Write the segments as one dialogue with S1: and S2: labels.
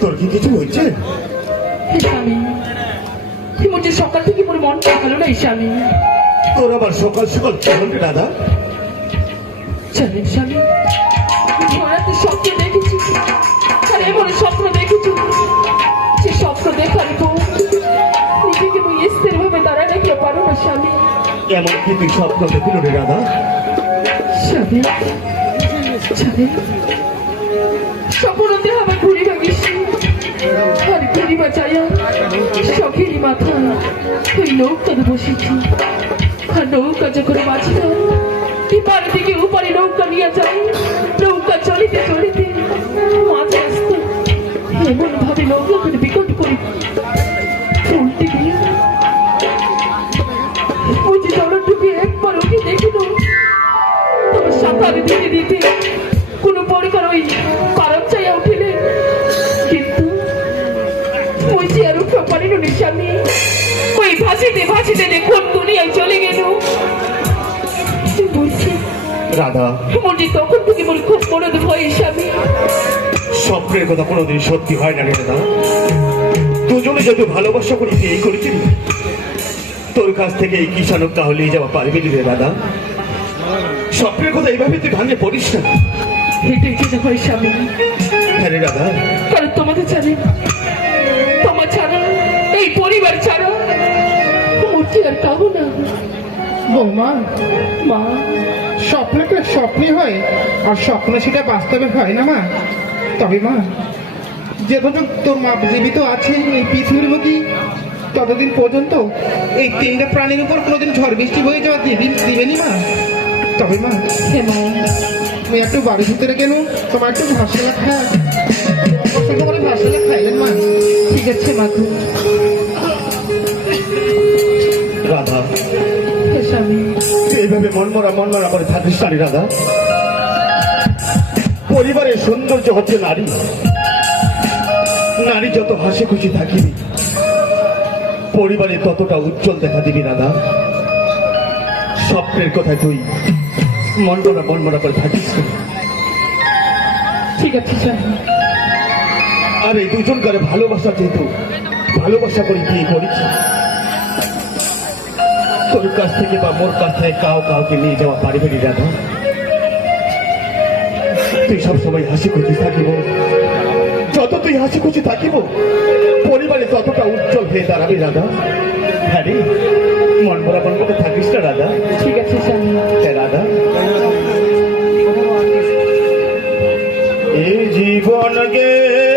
S1: তোর কি কিছু হয়েছে?
S2: সকাল থেকে মোর মনটা ভালো নাই স্বামী।
S1: তোর আবার সকাল সকাল কি হল রে দাদা?
S2: জানেন স্বামী ভয়াতে স্বপ্ন দেখেছি। আর এমন স্বপ্ন দেখেছি সে স্বপ্ন দেখার পর নিজেকে মুই স্থির ভাবে পারো না স্বামী।
S1: এমন কি তুই স্বপ্ন দেখিল রে দাদা?
S2: স্বামী স্বামী মাথা ওই নৌকাতে বসেছি। আর নৌকা যখন মাঝিরা এপার দিকে উপারে নৌকা নিয়ে যাই। নৌকা চলিতে চলিতে মাঝে আসতো এমন ভাবে নৌকা করে বিকট করে ওই ভাসিতে ভাসিতে দেখুন দুনিয়ায় চলে গেল। বলছি?
S1: রাধা।
S2: তখন থেকে খুব ভয় স্বামী।
S1: স্বপ্নের কথা কোনোদিন সত্যি হয় না দুজনে যত ভালোবাসা করি এই করেছিলি তোর কাছ থেকে এই কিষানক তাহলে যাওয়া পারবি রে দাদা স্বপ্নের কথা এইভাবে তুই ভাঙে পড়িস না।
S2: হয় স্বামী।
S1: হ্যাঁ রে দাদা
S2: কারণ তোমাকে জানি আর কাহো না।
S3: বৌমা
S2: মা
S3: স্বপ্নটা স্বপ্নই হয় আর স্বপ্ন সেটা বাস্তবে হয় না মা। তবে মা যেতদিন তোর মা জীবিত আছে এই পৃথিবীর বুকি ততদিন পর্যন্ত এই তিনটে প্রাণীর উপর কোনোদিন ঝড় বৃষ্টি হয়ে যাওয়া দিবি দিবেনি মা। তবে মা
S2: হে মা।
S3: তুমি একটু বাড়ির ভিতরে কেন? তোমার একটু ভাসলা খা অসংখ্য করে ভাসলা খাইলেন মা।
S2: ঠিক আছে মাধু
S1: রাধা। এইভাবে মন মরা মন মরা করে থাকিস না রাধা। পরিবারের সৌন্দর্য হচ্ছে নারী। নারী যত হাসি খুশি থাকিবি পরিবারে ততটা উজ্জ্বল দেখা দিবি দাদা স্বপ্নের কথা তুই মন্ডরা মনমরা করে থাকিস
S2: ঠিক আছে স্বামী
S1: আর এই দুজন করে ভালোবাসা যেহেতু ভালোবাসা করে বিয়ে করেছি তোর কাছ থেকে বা মোর কাছ থেকে কাউ কাউকে নিয়ে যাওয়া পারবে নি দাদা তুই সবসময় হাসি খুশি থাকিব। যত তুই হাসি খুশি থাকিব পরিবারে ততটা উজ্জ্বল হয়ে দাঁড়াবে দাদা হ্যাঁ রে মন মন মতো থাকিস না দাদা
S2: ঠিক আছে
S1: হ্যাঁ দাদা এই জীবন গেলে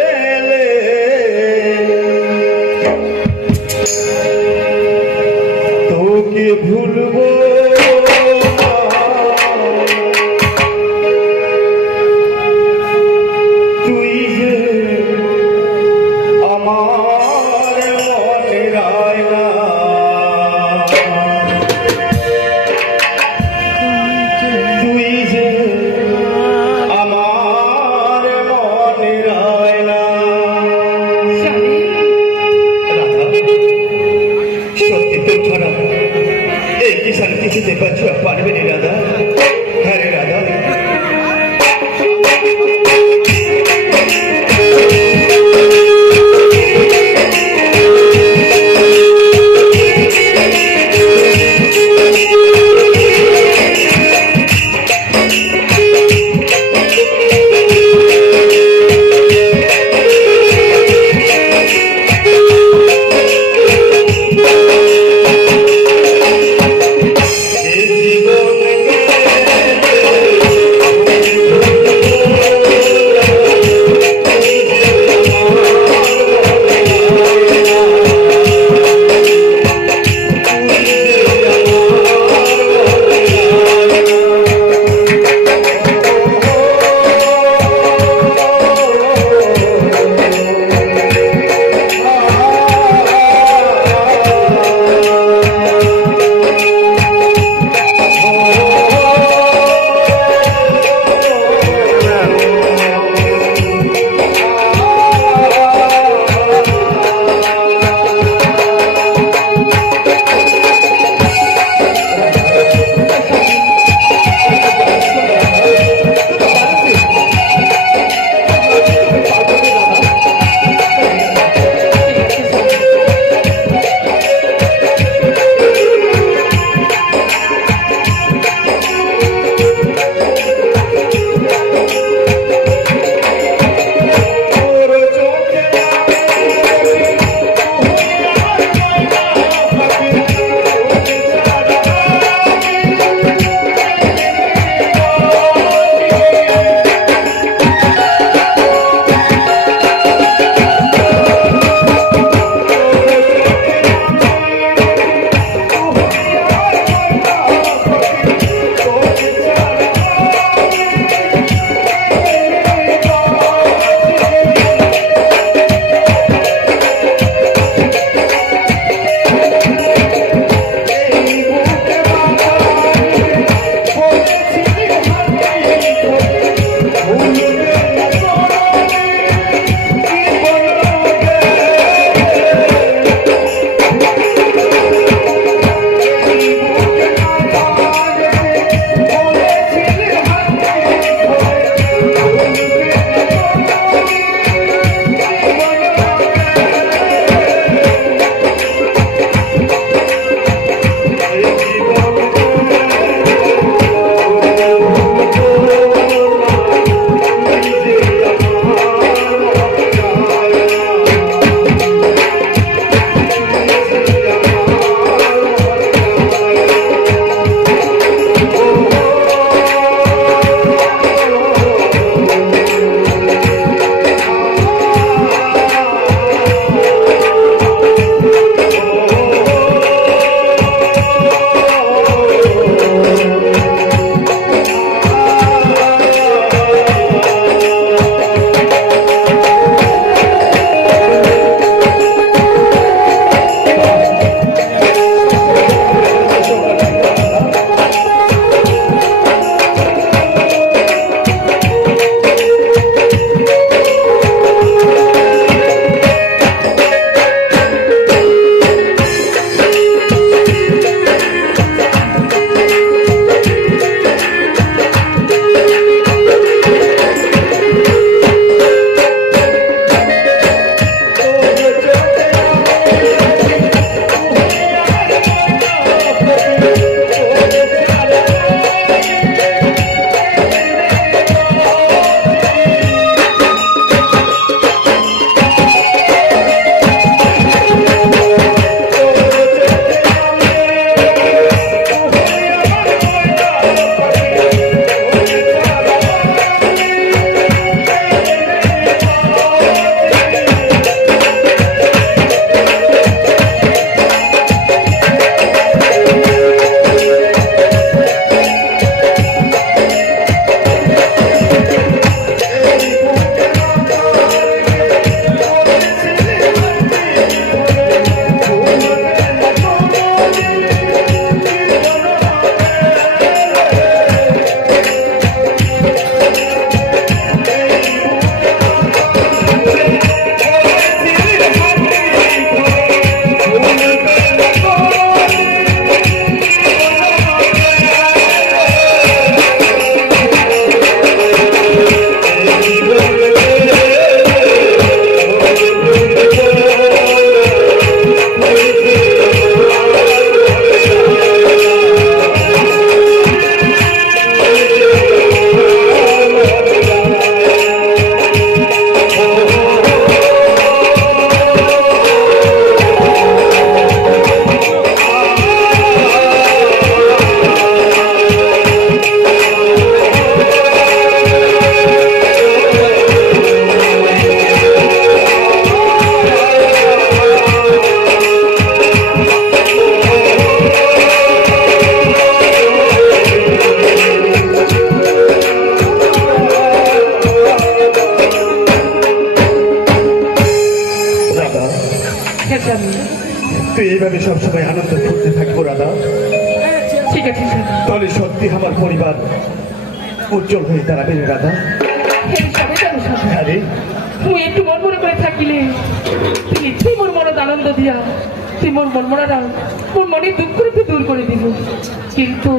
S1: এইভাবে সবসময় আনন্দ করতে থাকব রাধা।
S2: ঠিক আছে
S1: তাহলে সত্যি আমার পরিবার উজ্জ্বল হয়ে দাঁড়াবে রে রাধা। হ্যাঁ
S2: তুই একটু মনমনে করে থাকিলে। তুই মোর মনত আনন্দ দিয়া। তুই মোর মনমনাটা মোর মনে দুঃখ দূর করে দিব। কিন্তু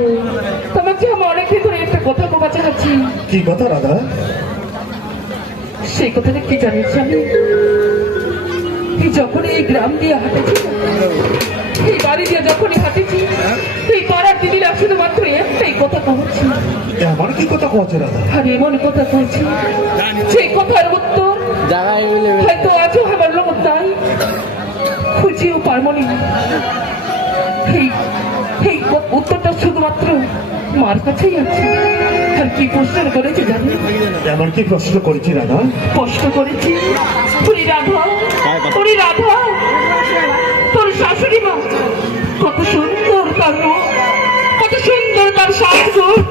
S2: আমি অনেকদিন ধরে একটা কথা কবা চাচ্ছি।
S1: কি কথা রাধা?
S2: সেই কথাটা কি জানিস আমি? যখন এই গ্রাম দিয়ে হাঁটেছি এই বাড়ি দিয়ে যখনই হাঁটেছি এই পাড়ার দিদিরা শুধুমাত্র একটাই কথা কহছি
S1: আমার কি কথা রাধা
S2: আর এমন কথা কইছি সেই কথার উত্তর হয়তো আজও আমার লোক নাই। খুঁজেও পারব এই এই উত্তরটা শুধুমাত্র মার কাছেই আছে। আর কি প্রশ্ন করেছে জানি?
S1: এমন কি প্রশ্ন করেছি রাধা?
S2: কষ্ট করেছি তুই রাধা তুই রাধা তোর শাশুড়ি মা কত সুন্দর তার কত সুন্দর তার সাজগোজ।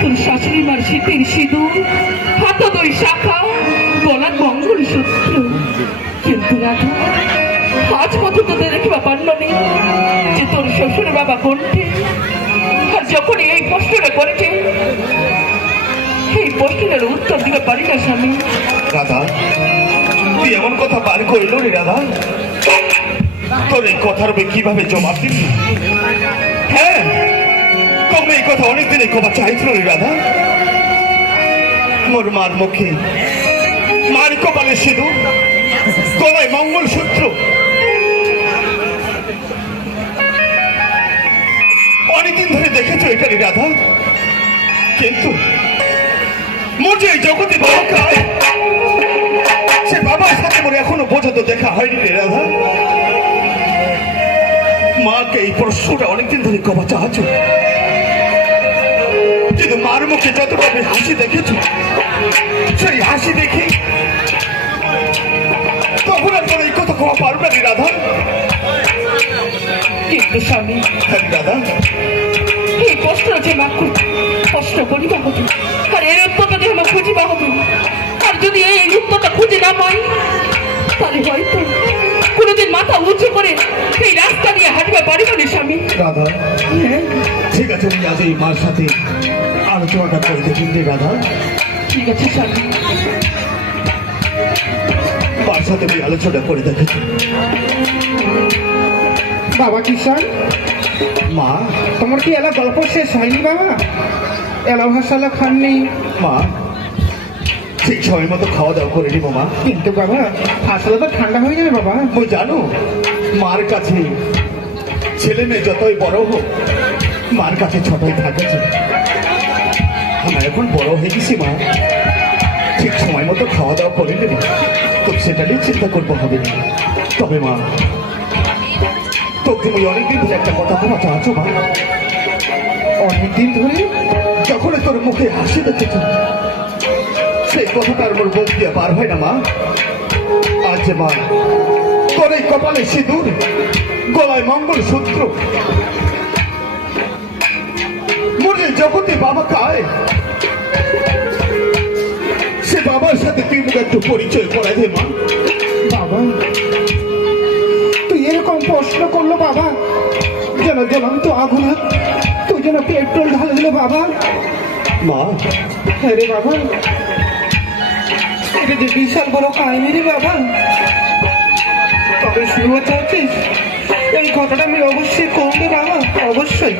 S2: তোর শাশুড়ি মার শীতের সিঁদুর হাত দুই শাখা গলার মঙ্গল সূত্র কিন্তু রাধা আজ মতো তোদের দেখিবা পারল নেই যে তোর শ্বশুর বাবা কোনটি আর যখন এই প্রশ্নটা করেছে এই প্রশ্নের উত্তর দিতে পারি না স্বামী।
S1: রাধা তুই এমন কথা বার করল রে রাধা? তোর এই কীভাবে জবাব হ্যাঁ? এই কথা? চাইছিল রাধা। মোর মার মুখে। মার কপালে গলায় অনেকদিন ধরে দেখেছ এটা রাধা। কিন্তু মোর জগতে বাবা সাথে এখনও পর্যন্ত দেখা হয়নি রে। এই প্রশ্নটা অনেকদিন ধরে কবা চাহাচ্ছ। কিন্তু মার মুখে যতভাবে হাসি দেখেছ সেই হাসি দেখে তখন আর এই কথা কবা পারবে না রাধা।
S2: কিন্তু স্বামী
S1: হ্যাঁ রে রাধা।
S2: এই প্রশ্ন যে মা প্রশ্ন করিবা হবে। আর এর উত্তরটা যে আমার খুঁজিবা হবে আর যদি এই উত্তরটা খুঁজে না পাই তাহলে হয়তো মাথা উঁচু করে এই রাস্তা দিয়ে হাঁটবে পারিব না স্বামী।
S1: রাধা
S2: হ্যাঁ,
S1: ঠিক আছে আমি আজ এই মার সাথে আলোচনাটা করে দেখি রে রাধা।
S2: ঠিক আছে স্বামী।
S1: মার সাথে আমি আলোচনা করে দেখেছি
S3: বাবা কিষান
S1: মা?
S3: তোমার কি এলা গল্প শেষ হয়নি বাবা? এলা ভাষালা খাননি?
S1: মা? ঠিক সময় মতো খাওয়া দাওয়া করে নিবো মা
S3: কিন্তু বাবা ফাসলা তো ঠান্ডা হয়ে যাবে বাবা।
S1: ওই জানো মার কাছে ছেলে মেয়ে যতই বড় হোক মার কাছে ছোটই থাকেছে আমরা এখন বড় হয়ে গেছি মা। ঠিক সময় মতো খাওয়া দাওয়া করে নেবে। তো সেটা নিয়ে চিন্তা করব হবে তবে মা তোকে তুমি অনেকদিন ধরে একটা কথা বলা চাচ্ছ মা।
S3: অনেকদিন ধরে?
S1: যখন তোর মুখে হাসি দেখেছি সেই কথাটা আর মোর মুখ দিয়ে বার হয় না মা। আজ মা তোর এই কপালে সিঁদুর গলায় মঙ্গল সূত্র মনে জগতে বাবা কায় সে বাবার সাথে তুই মুখ একটু পরিচয় করাই দে মা।
S3: বাবা তুই এরকম প্রশ্ন করল বাবা। যেন জ্বলন্ত আগুন তুই যেন পেট্রোল ঢালে দিল বাবা।
S1: মা।
S3: হ্যাঁ রে বাবা যে বিশাল বড় কাহিনী বাবা তবে শুরু হচ্ছে এই কথাটা আমি অবশ্যই করব বাবা অবশ্যই।